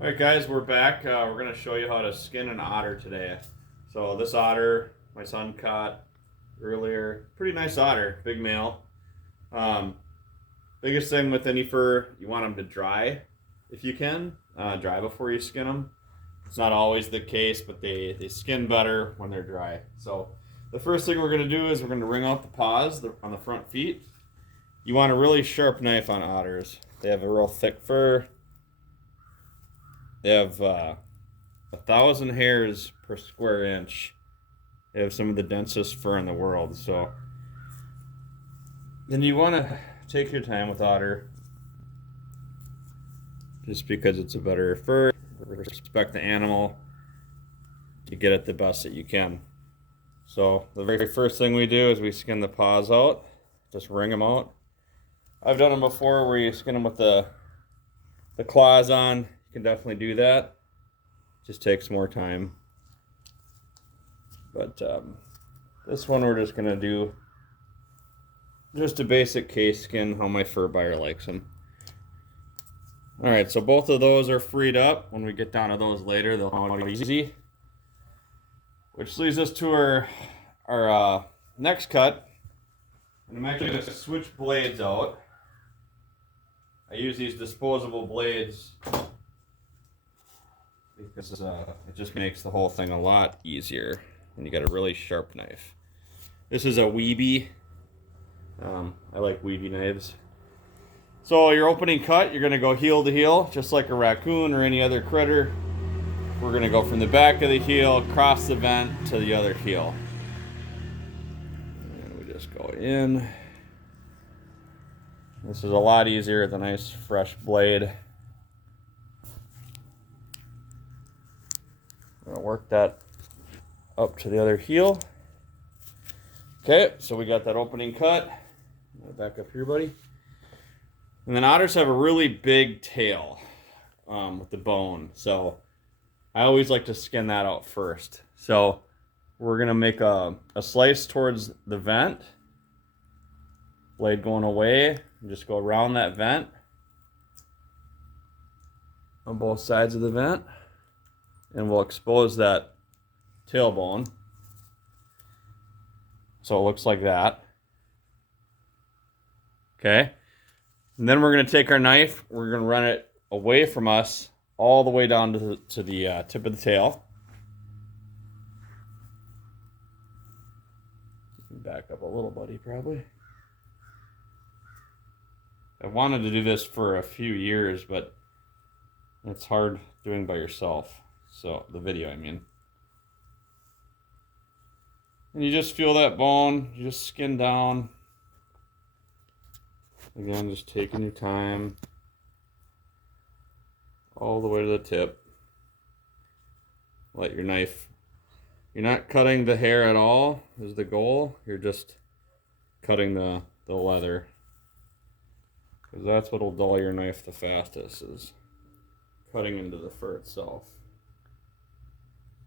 Alright guys, we're back. We're going to show you how to skin an otter today. So this otter, my son caught earlier. Pretty nice otter, big male. Um, Biggest thing with any fur, you want them to dry if you can. Dry before you skin them. It's not always the case, but they skin better when they're dry. So the first thing we're going to do is we're going to wring out the paws on the front feet. You want a really sharp knife on otters. They have a real thick fur. They have 1,000 hairs per square inch. They have some of the densest fur in the world. So then you want to take your time with otter, just because it's a better fur. Respect the animal to get it the best that you can. So the very first thing we do is we skin the paws out. Just wring them out. I've done them before where you skin them with the claws on. You can definitely do that. Just takes more time. But this one we're just gonna do just a basic case skin, how my fur buyer likes them. All right, so both of those are freed up. When we get down to those later, they'll come out easy. Which leads us to our next cut. And I'm actually gonna switch blades out. I use these disposable blades because it just makes the whole thing a lot easier when you got a really sharp knife. This is a Weeby. I like Weeby knives. So your opening cut, you're going to go heel to heel, just like a raccoon or any other critter. We're going to go from the back of the heel, across the vent to the other heel. And we just go in. This is a lot easier with a nice fresh blade. I'm gonna work that up to the other heel. Okay, so we got that opening cut. Back up here, buddy. And then otters have a really big tail with the bone. So I always like to skin that out first. So we're gonna make a slice towards the vent. Blade going away. And just go around that vent on both sides of the vent. And we'll expose that tailbone. So it looks like that. Okay. And then we're going to take our knife, we're going to run it away from us all the way down to the tip of the tail. Back up a little, buddy, probably. I wanted to do this for a few years, but it's hard doing by yourself. So, the video, I mean. And you just feel that bone, you just skin down. Again, just taking your time. All the way to the tip. Let your knife, you're not cutting the hair at all, is the goal. You're just cutting the leather. Because that's what will dull your knife the fastest, is cutting into the fur itself.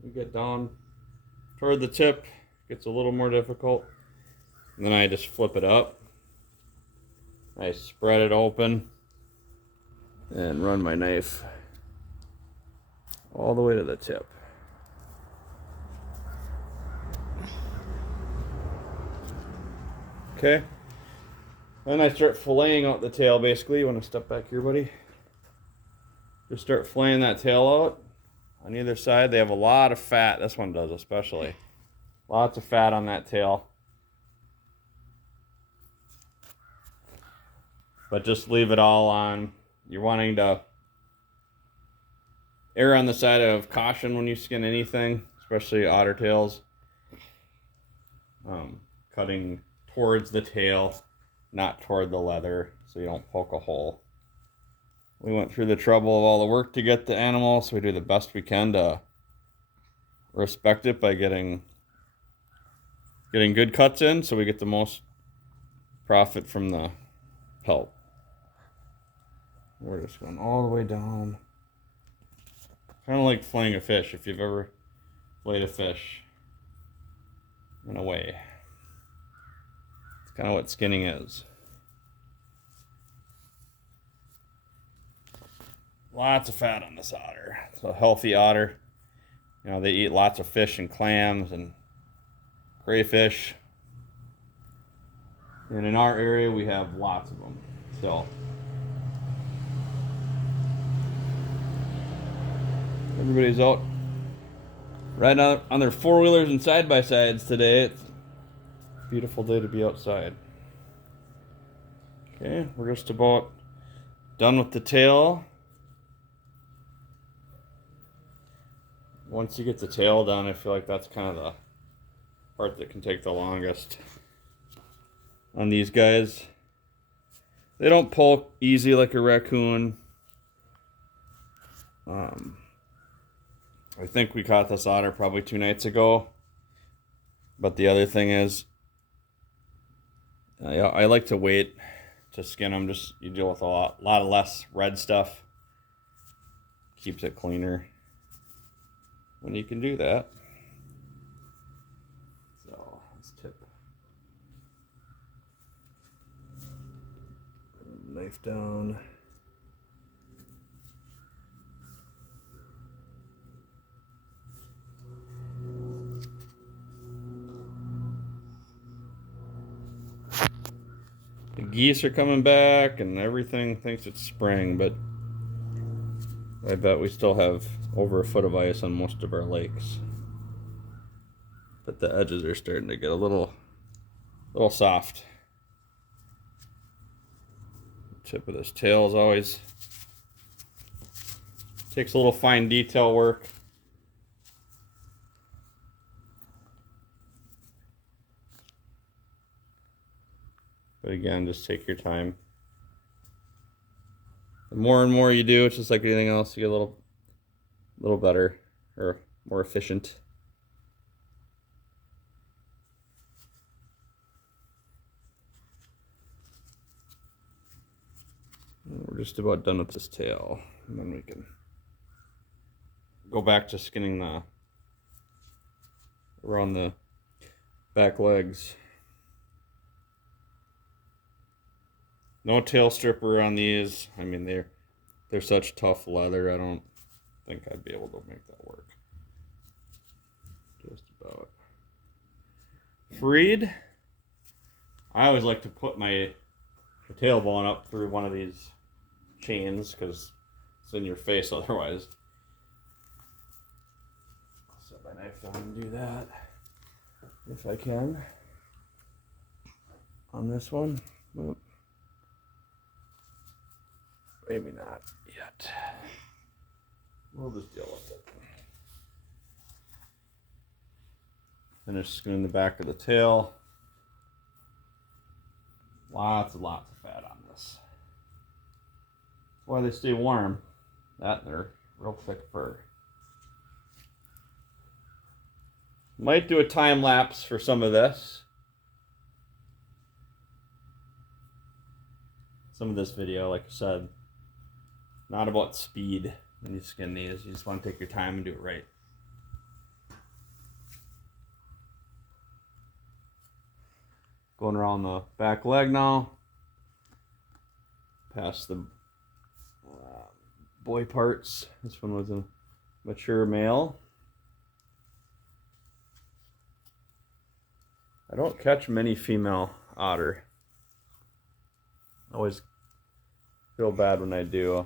We get down toward the tip, gets a little more difficult. And then I just flip it up. I spread it open and run my knife all the way to the tip. Okay. Then I start filleting out the tail, basically. You want to step back here, buddy? Just start filleting that tail out. On either side, they have a lot of fat. This one does especially. Lots of fat on that tail. But just leave it all on. You're wanting to err on the side of caution when you skin anything, especially otter tails. Cutting towards the tail, not toward the leather, so you don't poke a hole. We went through the trouble of all the work to get the animal, so we do the best we can to respect it by getting good cuts in, so we get the most profit from the pelt. We're just going all the way down. Kind of like filleting a fish, if you've ever filleted a fish, in a way. It's kind of what skinning is. Lots of fat on this otter. It's a healthy otter. You know, they eat lots of fish and clams and crayfish. And in our area, we have lots of them. So everybody's out riding out on their four-wheelers and side-by-sides today. It's a beautiful day to be outside. Okay, we're just about done with the tail. Once you get the tail done, I feel like that's kind of the part that can take the longest on these guys. They don't pull easy like a raccoon. I think we caught this otter probably 2 nights ago. But the other thing is, I like to wait to skin them. Just you deal with a lot of less red stuff. Keeps it cleaner when you can do that. So let's tip. Knife down. The geese are coming back and everything thinks it's spring, but I bet we still have over a foot of ice on most of our lakes. But the edges are starting to get a little soft. The tip of this tail is always takes a little fine detail work. But again, just take your time. The more and more you do, it's just like anything else, you get a little better or more efficient. And we're just about done with this tail, and then we can go back to skinning around the back legs. No tail stripper on these. I mean, they're such tough leather. I don't think I'd be able to make that work. Just about. Freed. I always like to put my tailbone up through one of these chains because it's in your face otherwise. I'll set my knife down and do that if I can. On this one. Oop. Maybe not yet. We'll just deal with it. Finish skinning the back of the tail. Lots of fat on this. That's why they stay warm. That and they're real thick fur. Might do a time lapse for some of this. Some of this video, like I said, not about speed when you skin these. You just want to take your time and do it right. Going around the back leg now. Past the boy parts. This one was a mature male. I don't catch many female otter. I always feel bad when I do.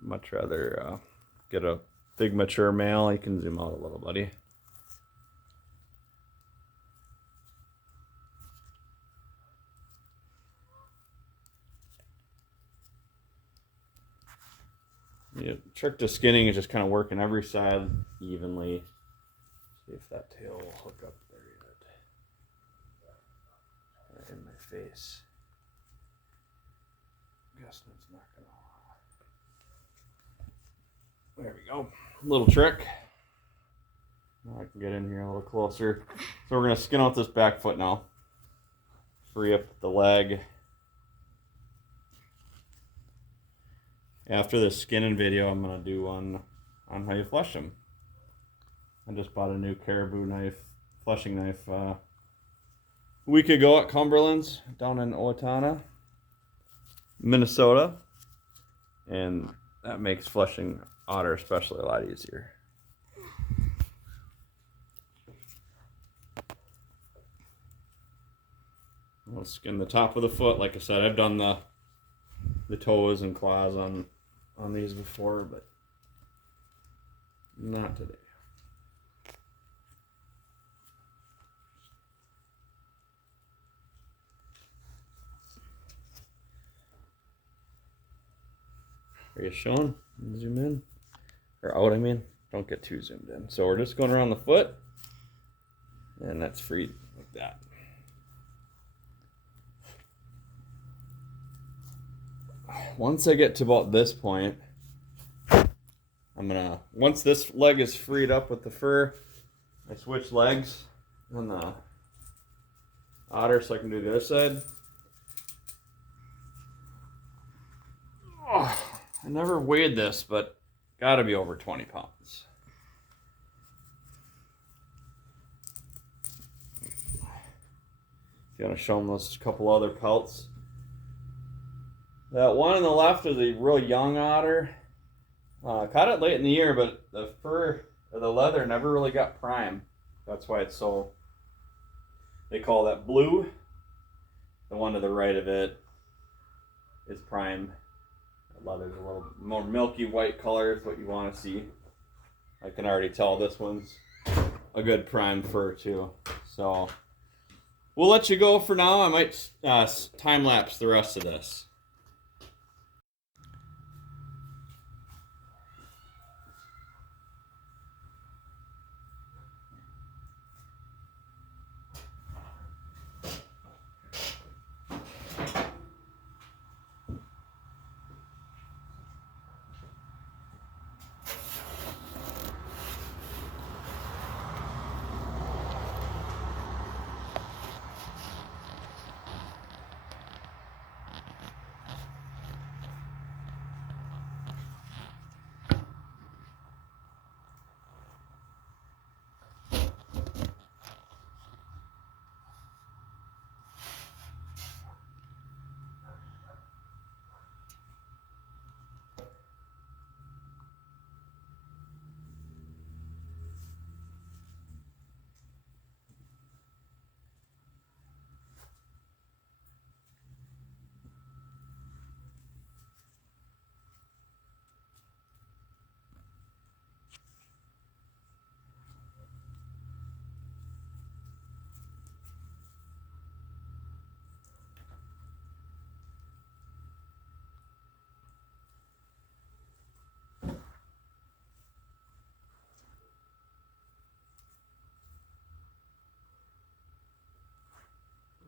Much rather get a big mature male. You can zoom out a little, buddy. The trick to skinning is just kind of working every side evenly. See if that tail will hook up there yet. Right in my face. I'm guessing it's not gonna. There we go. Little trick. Now I can get in here a little closer. So we're gonna skin out this back foot now. Free up the leg. After this skinning video, I'm gonna do one on how you flush them. I just bought a new caribou knife, flushing knife, a week ago at Cumberland's down in Owatonna, Minnesota, and that makes flushing otter especially a lot easier. I'll skin the top of the foot. Like I said, I've done the toes and claws on these before, but not today. Are you showing? Zoom in. Or out, I mean. Don't get too zoomed in. So we're just going around the foot, and that's free like that. Once I get to about this point, once this leg is freed up with the fur, I switch legs on the otter so I can do the other side. Oh, I never weighed this, but gotta be over 20 pounds. Gonna show them those couple other pelts. That one on the left is a real young otter. Caught it late in the year, but the fur or the leather never really got prime. That's why it's so. They call that blue. The one to the right of it is prime. The leather's a little more milky white color is what you want to see. I can already tell this one's a good prime fur too. So we'll let you go for now. I might time lapse the rest of this.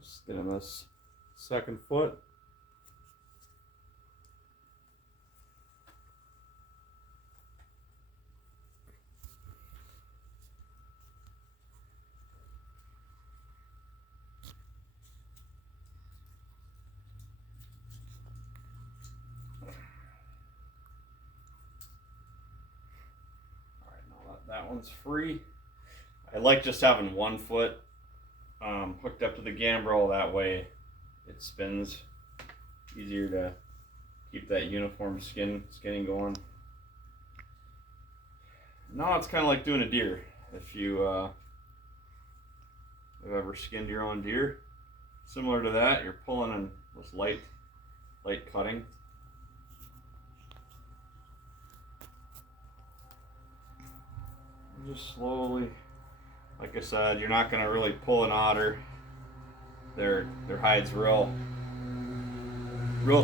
Skin on this second foot. All right, now that one's free. I like just having one foot hooked up to the gambrel. That way it spins easier to keep that uniform skinning going. Now it's kind of like doing a deer. If you have ever skinned your own deer, similar to that, you're pulling on this light cutting. And just slowly, like I said, you're not going to really pull an otter. Their hide's real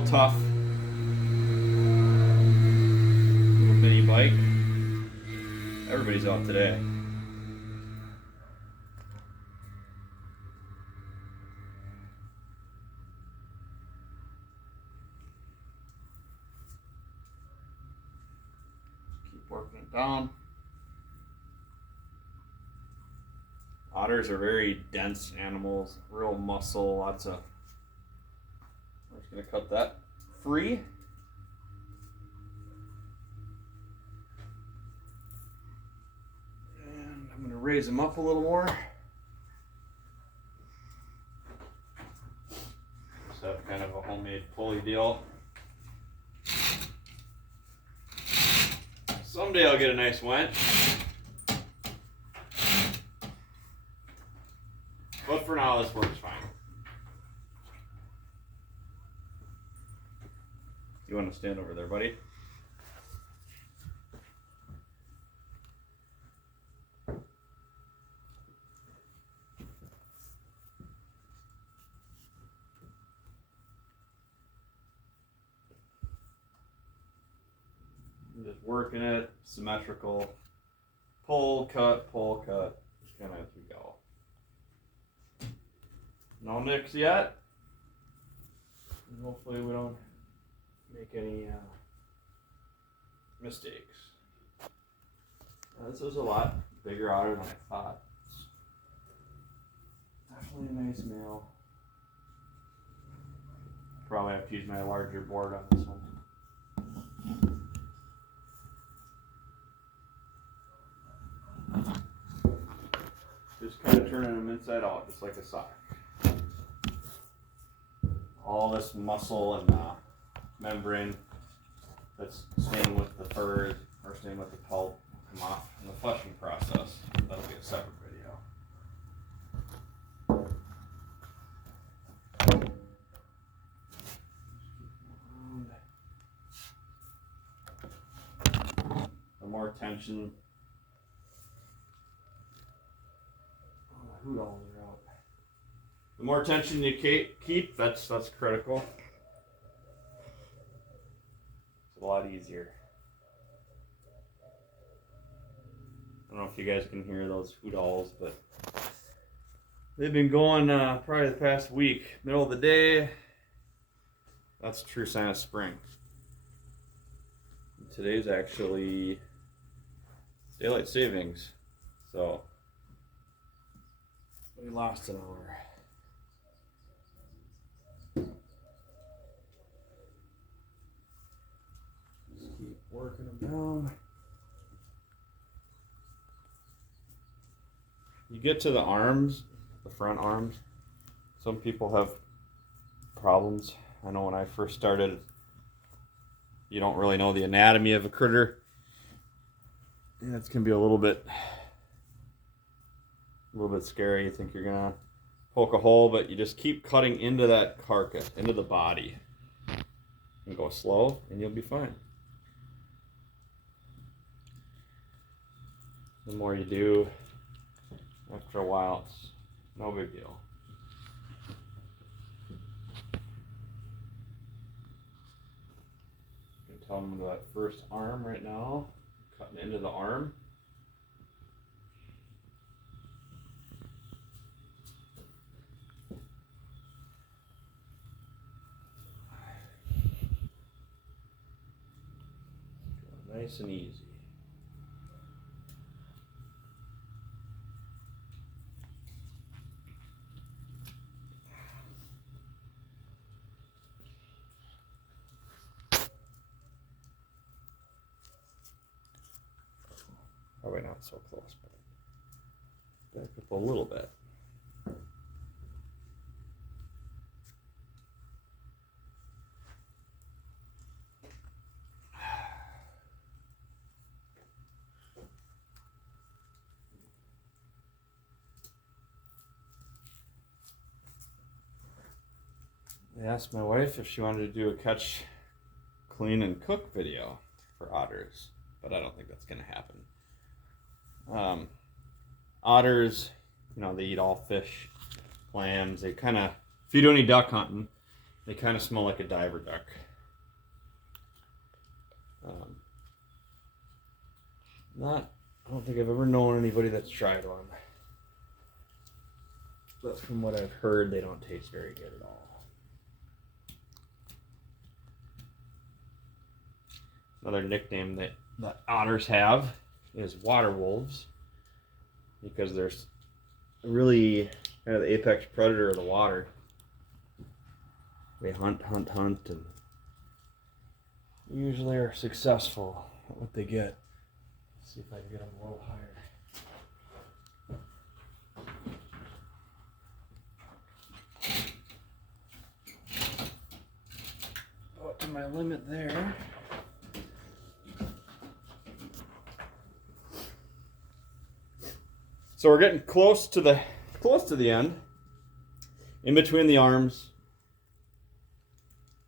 tough. Little mini bite. Everybody's out today. Keep working it down. Otters are very dense animals, real muscle, lots of. I'm just going to cut that free. And I'm going to raise them up a little more. Just have kind of a homemade pulley deal. Someday I'll get a nice wench. But for now, this works fine. You want to stand over there, buddy? I'm just working it, symmetrical. Pull, cut, just kind of as we go. No nicks yet. And hopefully we don't make any mistakes. This was a lot bigger otter than I thought. Definitely a nice male. Probably have to use my larger board on this one. Just kind of turning them inside out, just like a sock. All this muscle and membrane that's staying with the fur or staying with the pulp will come off in the flushing process. That'll be a separate video. The more tension, hoot all are out. The more tension you keep, that's critical. It's a lot easier. I don't know if you guys can hear those hoot owls, but they've been going probably the past week. Middle of the day, that's a true sign of spring. Today's actually daylight savings, so we lost an hour. Just keep working them down. You get to the arms, the front arms. Some people have problems. I know when I first started, you don't really know the anatomy of a critter. Yeah, it's gonna be a little bit scary. You think you're gonna poke a hole, but you just keep cutting into that carcass, into the body, and go slow, and you'll be fine. The more you do, after a while, it's no big deal. I'm gonna tell them that first arm right now, cutting into the arm. Nice and easy. Probably not so close, but back up a little bit. I asked my wife if she wanted to do a catch, clean, and cook video for otters, but I don't think that's going to happen. Otters, you know, they eat all fish, clams. They kind of, if you do any duck hunting, they kind of smell like a diver duck. I don't think I've ever known anybody that's tried one. But from what I've heard, they don't taste very good at all. Another nickname that otters have is water wolves, because they're really kind of the apex predator of the water. They hunt, and usually are successful at what they get. Let's see if I can get them a little higher. Up to my limit there. So we're getting close to the end. In between the arms,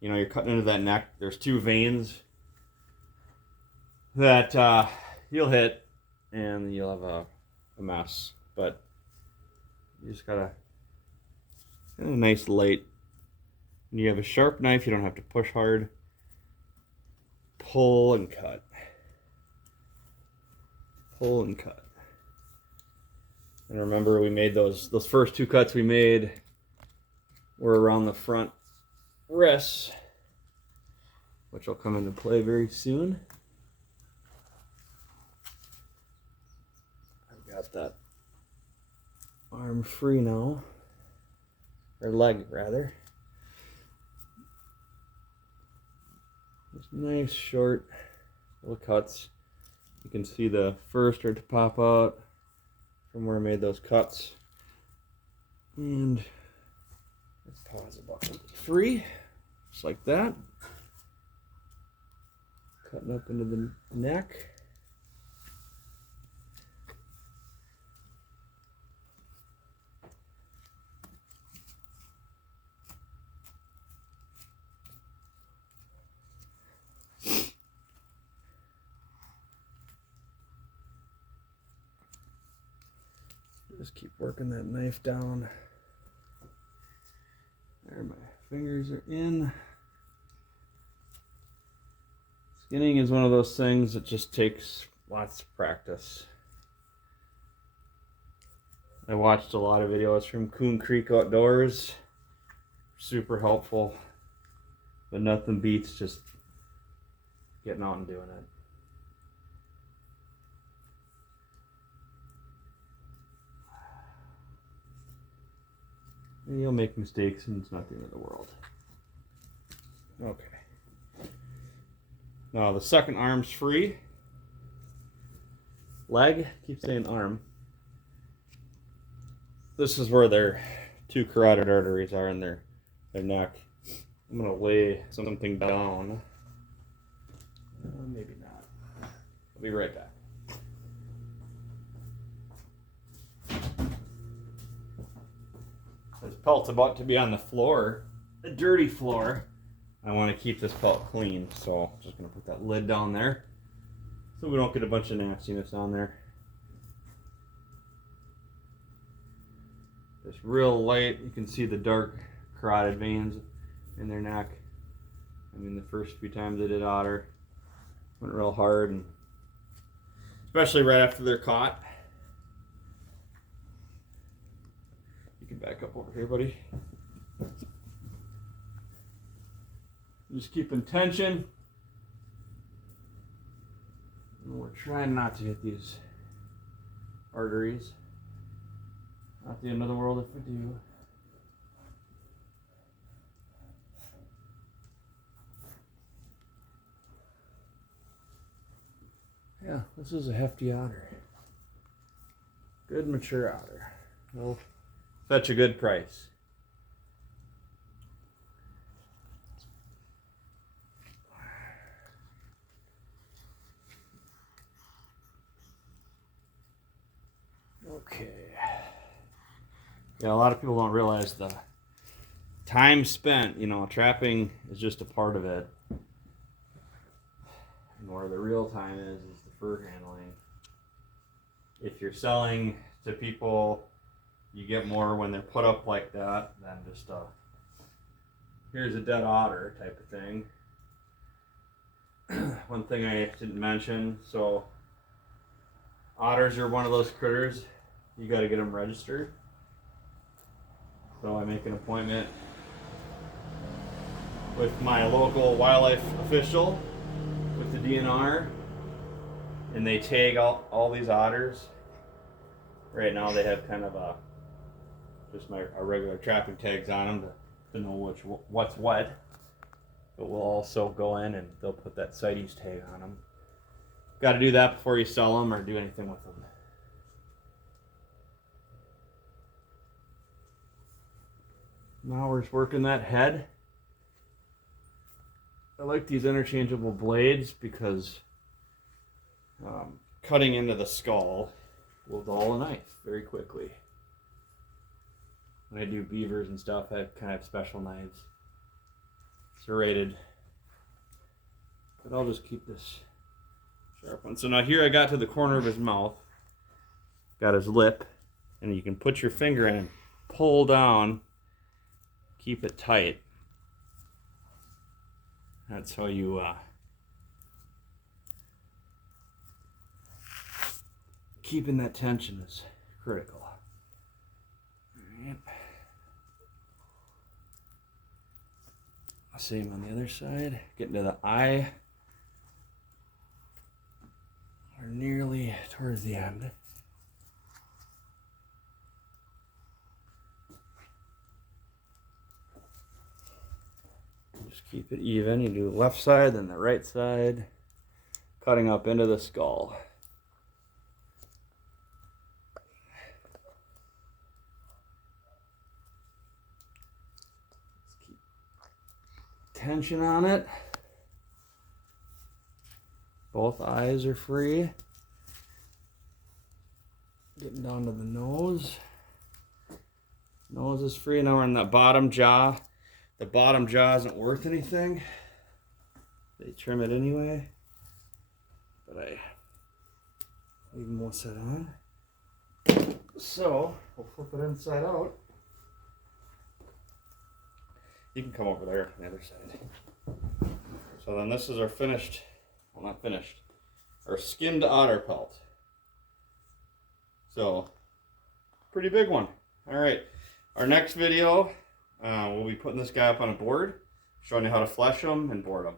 you know, you're cutting into that neck. There's two veins that you'll hit, and you'll have a mess. But you just gotta a nice light. When you have a sharp knife, you don't have to push hard. Pull and cut. Pull and cut. And remember, we made those first two cuts we made were around the front wrists, which will come into play very soon. I've got that arm free now, or leg rather. Just nice short little cuts. You can see the fur start to pop out from where I made those cuts. And let's pause the button. Free, just like that. Cutting up into the neck. Just keep working that knife down. There, my fingers are in. Skinning is one of those things that just takes lots of practice. I watched a lot of videos from Coon Creek Outdoors. Super helpful. But nothing beats just getting out and doing it. And you'll make mistakes, and it's not the end of the world. Okay. Now the second arm's free. Leg, keep saying arm. This is where their two carotid arteries are in their neck. I'm gonna lay something down. Maybe not. I'll be right back. This pelt's about to be on the floor, a dirty floor. I want to keep this pelt clean, so I'm just going to put that lid down there so we don't get a bunch of nastiness on there. Just real light, you can see the dark carotid veins in their neck. I mean, the first few times I did otter, went real hard, and especially right after they're caught. Back up over here, buddy. Just keeping tension. And we're trying not to hit these arteries. Not the end of the world if we do. Yeah, this is a hefty otter. Good mature otter. Well, fetch a good price. Okay. Yeah, a lot of people don't realize the time spent, you know, trapping is just a part of it. And where the real time is the fur handling. If you're selling to people, you get more when they're put up like that than just here's a dead otter type of thing. One thing I didn't mention, so otters are one of those critters, you got to get them registered. So I make an appointment with my local wildlife official with the DNR, and they tag all these otters. Right now they have kind of just our regular trapping tags on them to know what's what. But we'll also go in and they'll put that CITES tag on them. Got to do that before you sell them or do anything with them. Now we're just working that head. I like these interchangeable blades because cutting into the skull will dull a knife very quickly. When I do beavers and stuff, I kind of have special knives, serrated. But I'll just keep this sharp one. So now here I got to the corner of his mouth, got his lip, and you can put your finger in and pull down, keep it tight. That's how you keeping that tension is critical. All right. Same on the other side. Getting to the eye. We're nearly towards the end. Just keep it even. You do the left side, then the right side, cutting up into the skull. Let's keep tension on it. Both eyes are free. Getting down to the nose. Nose is free. Now we're in that bottom jaw. The bottom jaw isn't worth anything. They trim it anyway. But I leave most of it on. So we'll flip it inside out. You can come over there on the other side. So then this is our finished, well, not finished, our skinned otter pelt. So, pretty big one. All right, our next video, we'll be putting this guy up on a board, showing you how to flesh him and board him.